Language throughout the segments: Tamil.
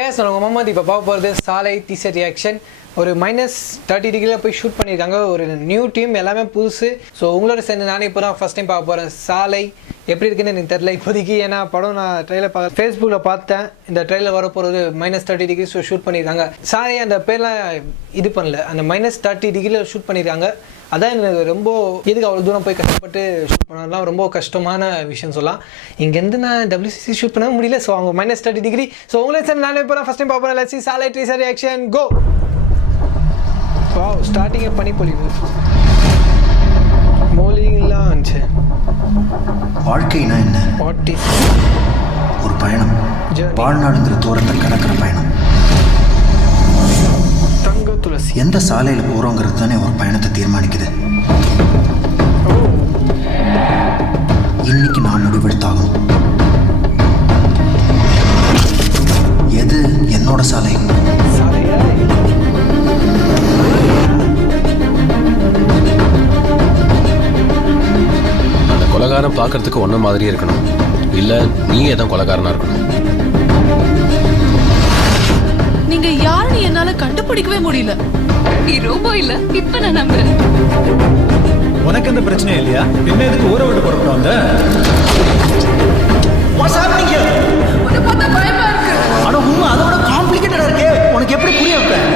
ஹாய் சொல்லுங்க முகமது. இப்போ பார்க்க போகிறது சாலை டீசர் ரியாக்ஷன். ஒரு -30 டிகிரியில் போய் ஷூட் பண்ணியிருக்காங்க. ஒரு நியூ டீம், எல்லாமே புதுசு. ஸோ உங்களோட சேர்ந்து நானே இப்போ தான் ஃபஸ்ட் டைம் பார்க்க போகிறேன். சாலை எப்படி இருக்குன்னு எனக்கு தெரில இப்போதைக்கு. ஏன்னா படம் நான் ட்ரெயிலர் ஃபேஸ்புக்கில் பார்த்தேன். இந்த ட்ரெயிலர் வர போகிறது -30 டிகிரி ஷூட் பண்ணியிருக்காங்க. சாலை அந்த பேர்லாம் இது பண்ணல, அந்த -30 டிகிரியில் ஷூட் பண்ணியிருக்காங்க. அதான் எனக்கு ரொம்ப எதுக்கு அவ்வளோ தூரம் போய் கஷ்டப்பட்டு ஷூட் பண்ணலாம், ரொம்ப கஷ்டமான விஷயம் சொல்லலாம். இங்கேருந்து நான் WCC ஷூட் பண்ண முடியல. ஸோ அவங்க -30 டிகிரி. ஸோ உங்களே சார் நானே இப்போ ஃபஸ்ட் டைம் பார்ப்பேன். லட்சி சாலை டீசர் ரியாக்ஷன் கோ. வாவ், ஸ்டார்டிங்கே பனி பொழிவு, மோலிங்லாம் இருந்துச்சு. வாழ்க்கைனா என்ன? ஒரு பயணம், வாழ்நாடுங்கிற தூரத்தை கடக்கிற பயணம். தங்க துளசி எந்த சாலையில் போகிறோங்கிறது தானே ஒரு பயணத்தை தீர்மானிக்குது. இன்னைக்கு நான் முடிவெடுத்தாகும். எது என்னோட சாலை? அந்த கொலைகாரன் பார்க்கறதுக்கு ஒன்ன மாதிரியே இருக்கணும், இல்ல நீ எதான் கொலைகாரனா இருக்கணும். நீங்க யாருன்னு என்னால கண்டுபிடிக்கவே முடியல. நீ ரோபோ இல்ல, இப்ப நான் நம்புறேன். உனக்கு எந்த பிரச்சனையும் இல்லையா? என்ன எதுக்கு ஊரை விட்டு புறப்பட்டு வந்த? உன்னை பார்த்தா பயமா இருக்கு. ஆனா உண்மை அதோட காம்ப்ளிகேட்டடா இருக்கே. உனக்கு எப்படி புரிய வைப்பேன்?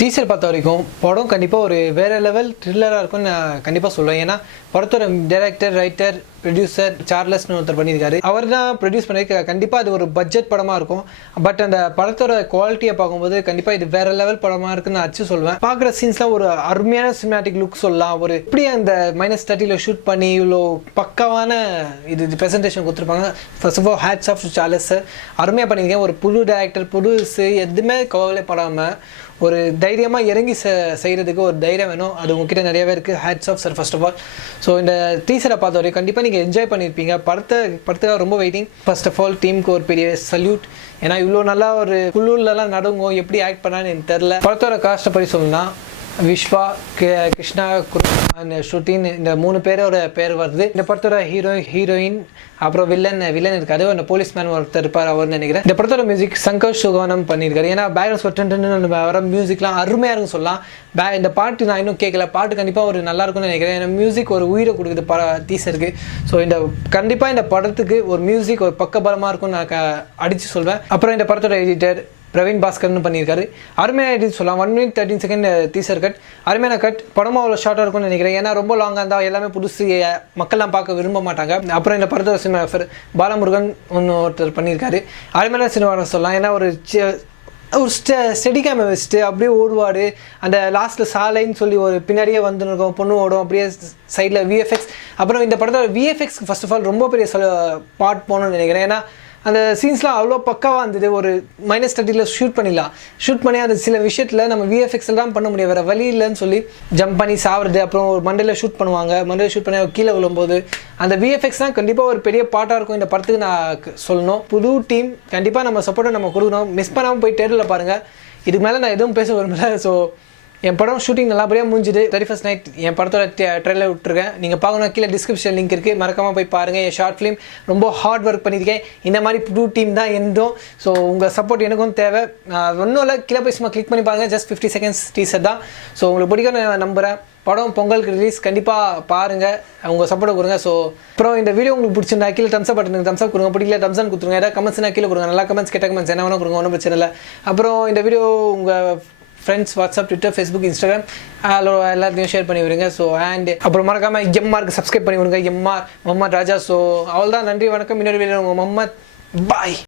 டீசர் பார்த்த வரைக்கும் படம் கண்டிப்பாக ஒரு வேறு லெவல் த்ரில்லராக இருக்கும்னு நான் கண்டிப்பாக சொல்லுவேன். ஏன்னா படத்தோட டைரக்டர், ரைட்டர், ப்ரொடியூசர் சார்லஸ்னு ஒருத்தர் பண்ணியிருக்காரு. அவர் தான் ப்ரொடியூஸ் பண்ணியிருக்க. கண்டிப்பாக அது ஒரு பட்ஜெட் படமாக இருக்கும். பட் அந்த படத்தோட குவாலிட்டியை பார்க்கும்போது கண்டிப்பாக இது வேறு லெவல் படமாக இருக்குன்னு நான் அச்சு சொல்லுவேன். பார்க்குற சீன்ஸ்லாம் ஒரு அருமையான சினிமாட்டிக் லுக் சொல்லலாம். ஒரு இப்படி அந்த -30 ஷூட் பண்ணி இவ்வளோ பக்காவான இது ப்ரெசன்டேஷன் கொடுத்துருப்பாங்க. First of all hats off Charles sir, அருமையாக பண்ணியிருக்கேன். ஒரு புது டைரக்டர், புதுசு, எதுவுமே கவலைப்படாமல் ஒரு தைரியமாக இறங்கி செய்கிறதுக்கு ஒரு தைரியம் வேணும். அது உங்ககிட்ட நிறையவே இருக்குது. Hats off sir first of all. So இந்த டீசரை பார்த்த வரைக்கும் கண்டிப்பாக நீங்கள் என்ஜாய் பண்ணியிருப்பீங்க. படத்துக்காக ரொம்ப வெயிட்டிங். ஃபர்ஸ்ட் ஆஃப் ஆல் டீமுக்கு ஒரு பெரிய சல்யூட். ஏன்னா இவ்வளோ நல்லா ஒரு குழுலலாம் நடுங்கும், எப்படி ஆக்ட் பண்ணான்னு எனக்கு தெரில. படத்தோட காஸ்ட்டை பற்றி சொல்லணும்னா விஸ்வா, கிருஷ்ணா, ஸ்ருதின், இந்த 3 பேரோட பேர் வருது. இந்த படத்தோட ஹீரோயின், அப்புறம் வில்லன் இருக்காரு. அந்த போலீஸ்மேன் ஒருத்தர் இருப்பார், அவர்னு நினைக்கிறேன். இந்த படத்தோட மியூசிக் சங்கர் சுகவனம் பண்ணியிருக்காரு. ஏன்னா பேக்ரவுண்ட் வர மியூசிக்லாம் அருமையாக இருக்கும் சொல்லலாம். இந்த பாட்டு நான் இன்னும் கேட்கல. பாட்டு கண்டிப்பாக ஒரு நல்லா இருக்கும்னு நினைக்கிறேன். ஏன்னா மியூசிக் ஒரு உயிரை கொடுக்குது டீசருக்கு. ஸோ இந்த கண்டிப்பாக இந்த படத்துக்கு ஒரு மியூசிக் ஒரு பக்கபலமாக இருக்கும்னு நான் அடித்து சொல்வேன். அப்புறம் இந்த படத்தோட எடிட்டர் பிரவீன் பாஸ்கர்னு பண்ணியிருக்காரு. அருமையான எடிட் சொல்லலாம். 1 minute 13 செகண்ட் டீசர் கட், அருமையான கட். படமாக அவ்வளோ ஷார்ட்டாக இருக்கும்னு நினைக்கிறேன். ஏன்னா ரொம்ப லாங்காக இருந்தால் எல்லாமே புதுசு, மக்கள்லாம் பார்க்க விரும்ப மாட்டாங்க. அப்புறம் இந்த படத்தோட சினிமாஃபர் பாலமுருகன் ஒருத்தர் பண்ணியிருக்காரு. அருமையான சினிமா சொல்லலாம். ஏன்னா ஒரு ஸ்டெடிகேமை வச்சுட்டு அப்படியே ஓடுவாடு. அந்த லாஸ்ட்டில் சாலைன்னு சொல்லி ஒரு பின்னாடியே வந்துருக்கோம், பொண்ணு ஓடும், அப்படியே சைடில் விஎஃப்எக்ஸ். அப்புறம் இந்த படத்தோட விஎஃப்எக்ஸ்க்கு ஃபர்ஸ்ட் ஆஃப் ஆல் ரொம்ப பெரிய பார்ட் போகணும்னு நினைக்கிறேன். ஏன்னா அந்த சீன்ஸ்லாம் அவ்வளோ பக்காவாக இருந்தது. ஒரு -30 ஷூட் பண்ணி அந்த சில விஷயத்தில் நம்ம விஎஃப்எக்ஸில் தான் பண்ண முடியும், வேறு வழி இல்லைன்னு சொல்லி ஜம்ப் பண்ணி சாவுறது. அப்புறம் ஒரு மண்டையில் ஷூட் பண்ணுவாங்க, மண்டையில் ஷூட் பண்ணி கீழே விழும்போது அந்த விஎஃப்எக்ஸ் தான் கண்டிப்பாக ஒரு பெரிய பார்ட்டாக இருக்கும் இந்த படத்துக்கு நான் சொல்லணும். புது டீம், கண்டிப்பாக நம்ம சப்போர்ட்டை நம்ம கொடுக்கணும். மிஸ் பண்ணாமல் போய் தேட்டரில் பாருங்கள். இதுக்கு மேலே நான் எதுவும் பேச விரும்பல. ஸோ என் படம் ஷூட்டிங் நல்லபடியாக முடிஞ்சுது. 31st நைட் என் படத்தோட ட்ரெயிலர் விட்டுருக்கேன். நீங்கள் பார்க்கணும், கீழே டிஸ்கிரிப்ஷன் லிங்க் இருக்குது, மறக்காமல் போய் பாருங்கள். என் ஷார்ட் ஃபிலிம் ரொம்ப ஹார்ட் ஒர்க் பண்ணியிருக்கேன். இந்த மாதிரி புது டீம் தான் இருந்தோம். ஸோ உங்கள் சப்போர்ட் எனக்கும் தேவை. ஒன்றும் இல்லை, கீழே போய் சும்மா கிளிக் பண்ணி பாருங்கள். ஜஸ்ட் 50 seconds டீசர் தான். ஸோ உங்களுக்கு பிடிக்கும் நான் நம்புகிறேன். படம் பொங்கலுக்கு ரிலீஸ், கண்டிப்பாக பாருங்கள், உங்கள் சப்போர்ட்டை கொடுங்க. ஸோ அப்புறம் இந்த வீடியோ உங்களுக்கு பிடிச்சிருந்தா கீழே தம்ஸ்அப் பட்டனுக்கு தம்ஸ்அப் கொடுங்க, பிடிக்கல தம்ஸ்அப் கொடுத்துருங்க. ஏதாவது கமெண்ட்ஸ்னா கீழே கொடுங்க, நல்லா கமெண்ட்ஸ், கெட்ட கமெண்ட்ஸ் என்ன வேணால் கொடுங்க, ஒன்றும் பிரச்சனை இல்லை. அப்புறம் இந்த வீடியோ உங்கள் friends, WhatsApp, Twitter, Facebook, Instagram எல்லாத்தையும் ஷேர் பண்ணி விடுங்க. ஸோ அண்ட் அப்புறம் மறக்காமல் எம்ஆருக்கு சப்ஸ்கிரைப் பண்ணி விடுங்க. முகமது ராஜா. ஸோ அவள் தான். நன்றி, வணக்கம். இன்னொரு வீடியோ உங்கள் முகமது. பாய்.